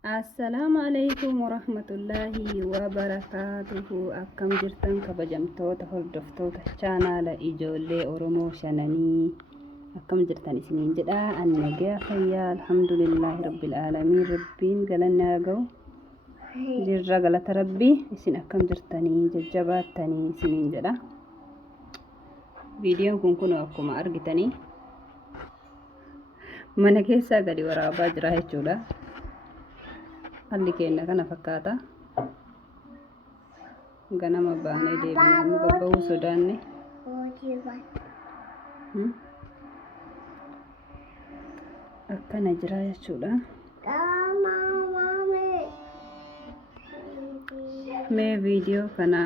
Assalamualaikum warahmatullahi wabarakatuh. Akkam jirtan kabajamtoota hordoftoota chaanaala ijoollee Oromoo shananii. Akkam jirtan isiniin jedha. Ani nagaa fayyaa alhamdulillahi rabbil aalamiin. Rabbiin galanni haa ga'u. Jirra galata rabbii. Isin akkam jirtanii jajjabaattanii isiniin jedha. Viidiyoon kun akkuma argitanii mana keessaa gadi waraabaa jira jechuudha. Halli keenya kana fakkaata. Ganama baanee deebinee amma gabbahuu sodaanne. Akkana jira jechuudha. Mee viidiyoo kana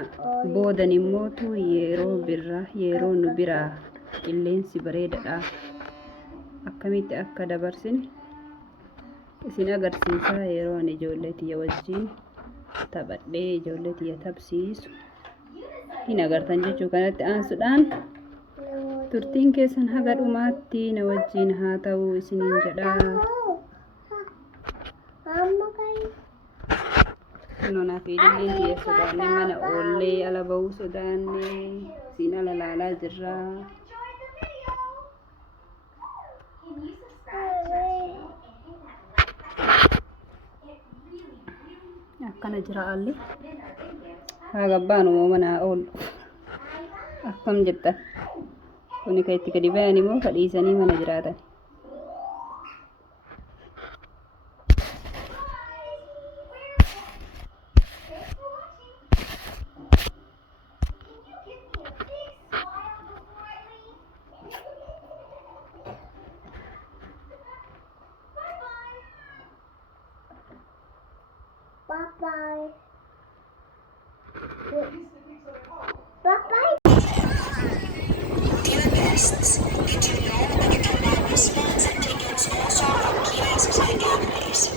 boodan immootu yeroo nu biraa qilleensi bareedadha. Akkamitti akka dabarsine isin agarsiisaa. Yeroo ani ijoollee tiyya wajjin taphadhee ijoollee tiyya tapsiisu hin agartan jechuu kanatti aansuudhaan turtiin keessan haga dhumaatti na wajjin haa ta'u isiniin jedha. Nona fiidilleen tiyya sodaanne mana oollee ala bahuu sodaanne isin ala laalaa jirra. Akkana jira alli. Haa gabbaan uumamaa oolu. Akkam jettan. Kuni kan itti gadi bayan immoo kadhiisanii mana jiraatan. Bye-bye. Bye-bye. Dear guests, did you know that you can buy wristbands and tickets also from kiosks and galleries?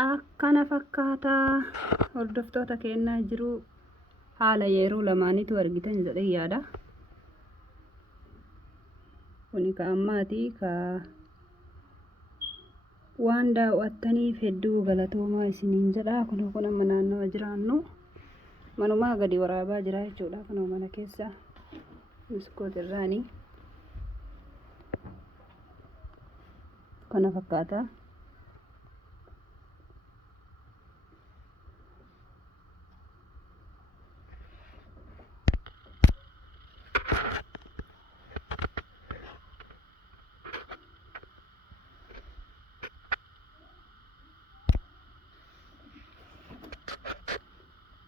akkana fakkaataa hordoftoota keenyaa jiru haala yeroo lamaanitu argitan jedhee yaada. Kuni ka ammaatii ka waan daawwattaniif hedduu galatoomaa isiniin jedha. Kun amma naannawa jiraannu manumaa gadi waraabaa jira jechuudha. Kunoo mana keessa biskoota irraanii kana fakkaata.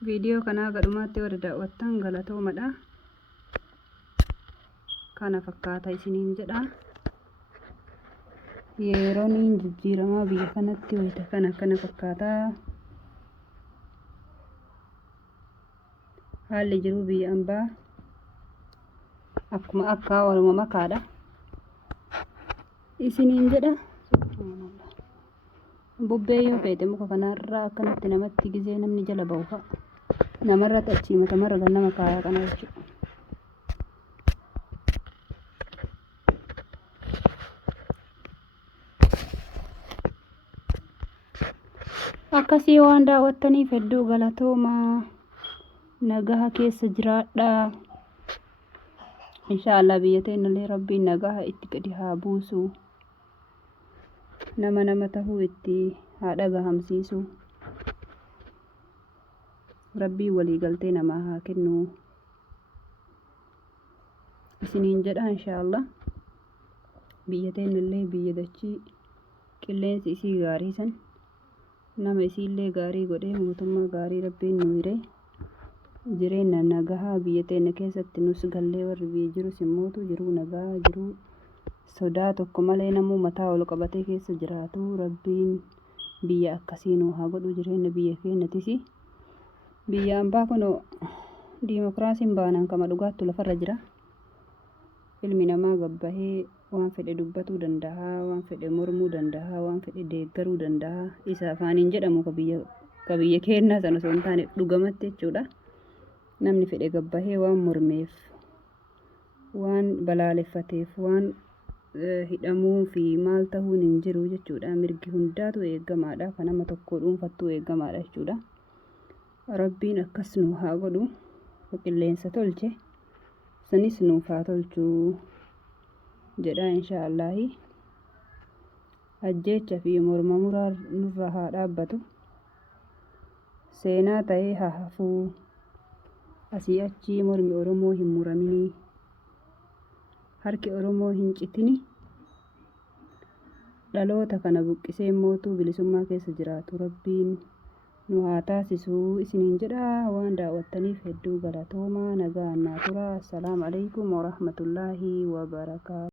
Viidiyoo kanaa gadhumaatti warra daawwattan galatoomadha. Kana fakkaata isiniin jedha. Yeroon jijjiiramaa biyya kanatti wayita kana fakkaata. Haalli jiru biyya ambaa akkuma akka waluma makaadha isiniin jedha. Bubbee yoo feete muka kanarraa akkanatti namatti gizee namni jala ba'u fa'a. Namarra tachiimata marra nama kaayaa kana jechuudha. Akkasii waan daawwattaniif hedduu galatoomaa. Nagaha keessa jiraadhaa. Inshaallah biyya teenyallee rabbiin nagaha itti gadi haa buusu. Nama tahuu itti haa dhagahamsiisu. Rabbii walii galtee namaa haa kennu isiniin jedha. Inshaallah biyya teenyallee biyya dachii qilleensi isii gaarii san nama isiillee gaarii godhee mootummaa gaarii rabbiin nu hiree jireenya nagahaa biyya teenya keessatti nus gallee warri biyya jiru simmootu jiruu nagaa jiruu sodaa tokko malee namuu mataa ol qabatee keessa jiraatu. Rabbiin biyya akkasii nu haa godhu. Jireenya biyya keenyatis biyya ambaa kunoo diimokiraasiin baanaan kama dhugaattu lafarra jira. Ilmi namaa gabbahee waan fedhe dubbatuu danda'a, waan fedhe mormuu danda'a, waan fedhe deeggaruu danda'a. Isa afaaniin jedhamu ka biyya keenyaa sana osoo hin taane dhugamatti jechuudha. Namni fedhe gabbahee waan mormeef, waan balaaleffateef, waan hidhamuu fi maal tahuun hin jiru jechuudha. Mirgi hundaatu eeggamaadha. Kan nama tokko dhuunfattuu eeggamaadha jechuudha. Rabbiin akkas nu haa godhu. Qilleensa tolche sanis nuuf haa tolchu jedha inshaallahi. Ajjeecha fi morma muraa nurra haa dhaabbatu. Seenaa ta'ee haa hafuu. Asii achii mormi Oromoo hin muramini. Harki Oromoo hin citini. Dhaloota kana buqqisee mootuu bilisummaa keessa jiraatu rabbiin nu haa taasisu isiniin jedha. Waan daawwattaniif hedduu galatoomaa. Nagaan naa tura. Assalaamu alaykum wa rahmatullaahi wa barakaatuh.